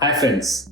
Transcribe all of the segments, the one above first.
Hi friends,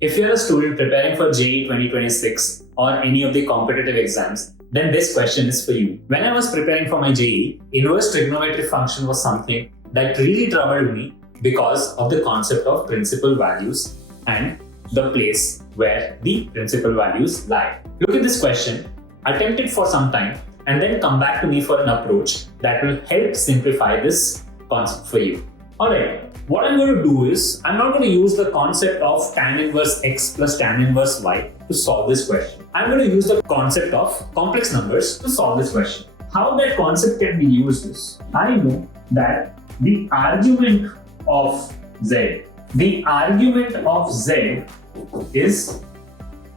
if you're a student preparing for JEE 2026 or any of the competitive exams, then this question is for you. When I was preparing for my JEE, inverse trigonometric function was something that really troubled me because of the concept of principal values and the place where the principal values lie. Look at this question, attempt it for some time and then come back to me for an approach that will help simplify this concept for you. Alright, what I'm going to do is, I'm not going to use the concept of tan inverse x plus tan inverse y to solve this question. I'm going to use the concept of complex numbers to solve this question. How that concept can be used is, I know that the argument of z is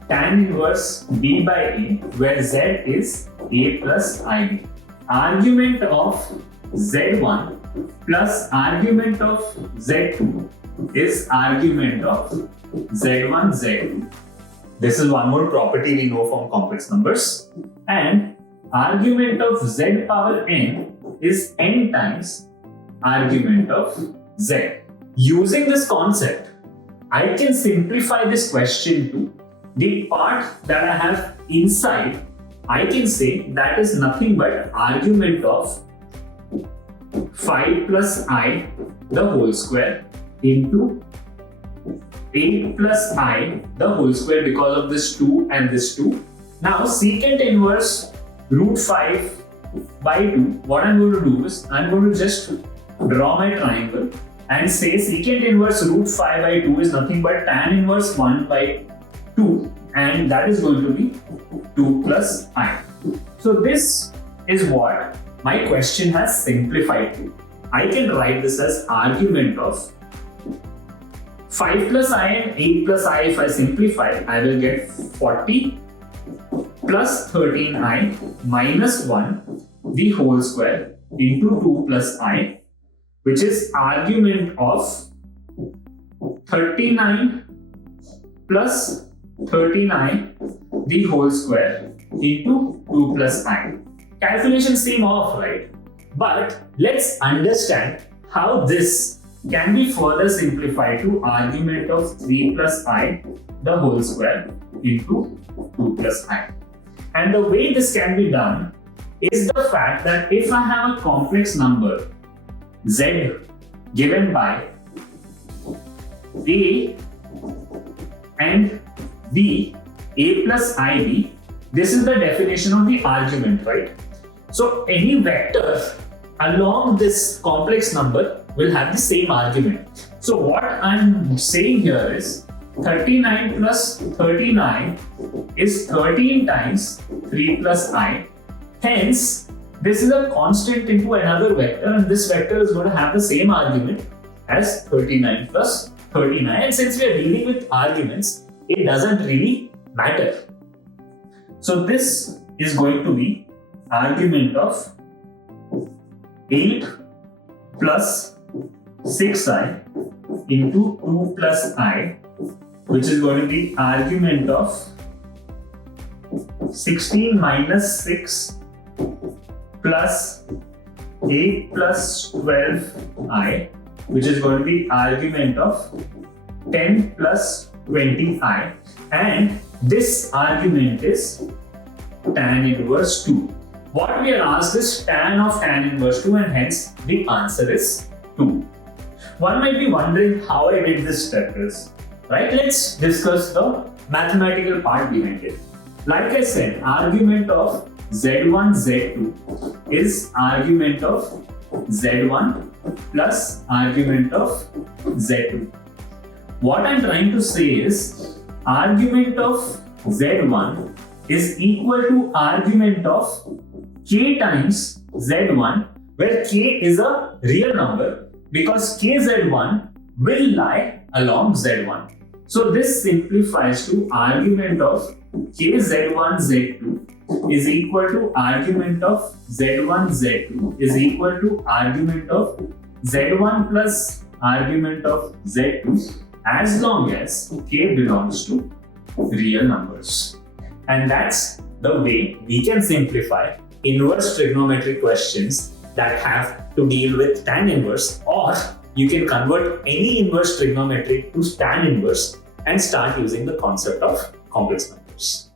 tan inverse b by a, where z is a plus ib. Argument of z1 plus argument of z2 is argument of z1, z2. This is one more property we know from complex numbers. And argument of z power n is n times argument of z. Using this concept, I can simplify this question to the part that I have inside. I can say that is nothing but argument of 5 plus I the whole square into 8 plus I the whole square because of this 2 and this 2. Now secant inverse root 5 by 2, what I'm going to do is I'm going to just draw my triangle and say secant inverse root 5 by 2 is nothing but tan inverse 1 by 2, and that is going to be 2 plus I. So this is what my question has simplified to. I can write this as argument of 5 plus I and 8 plus I. If I simplify, I will get 40 plus 13I minus 1 the whole square into 2 plus I, which is argument of 39 plus 39 the whole square into 2 plus I. Calculations seem off, right? But let's understand how this can be further simplified to argument of 3 plus I the whole square into 2 plus I. And the way this can be done is the fact that if I have a complex number z given by a and b, a plus ib, this is the definition of the argument, right? So any vector along this complex number will have the same argument. So what I'm saying here is 39 plus 39 is 13 times 3 plus I. Hence, this is a constant into another vector, and this vector is going to have the same argument as 39 plus 39. And since we are dealing with arguments, it doesn't really matter. So this is going to be argument of 8 plus 6i into 2 plus I, which is going to be argument of 16 minus 6 plus 8 plus 12i, which is going to be argument of 10 plus 20i, and this argument is tan inverse 2. What we are asked is tan of tan inverse 2, and hence the answer is 2. One might be wondering how I did this step is, right? Let's discuss the mathematical part behind it. Like I said, argument of z1, z2 is argument of z1 plus argument of z2. What I'm trying to say is argument of z1 is equal to argument of k times z1, where k is a real number because kz1 will lie along z1. So this simplifies to argument of kz1 z2 is equal to argument of z1 z2 is equal to argument of z1 plus argument of z2, as long as k belongs to real numbers. And that's the way we can simplify inverse trigonometric questions that have to deal with tan inverse, or you can convert any inverse trigonometry to tan inverse and start using the concept of complex numbers.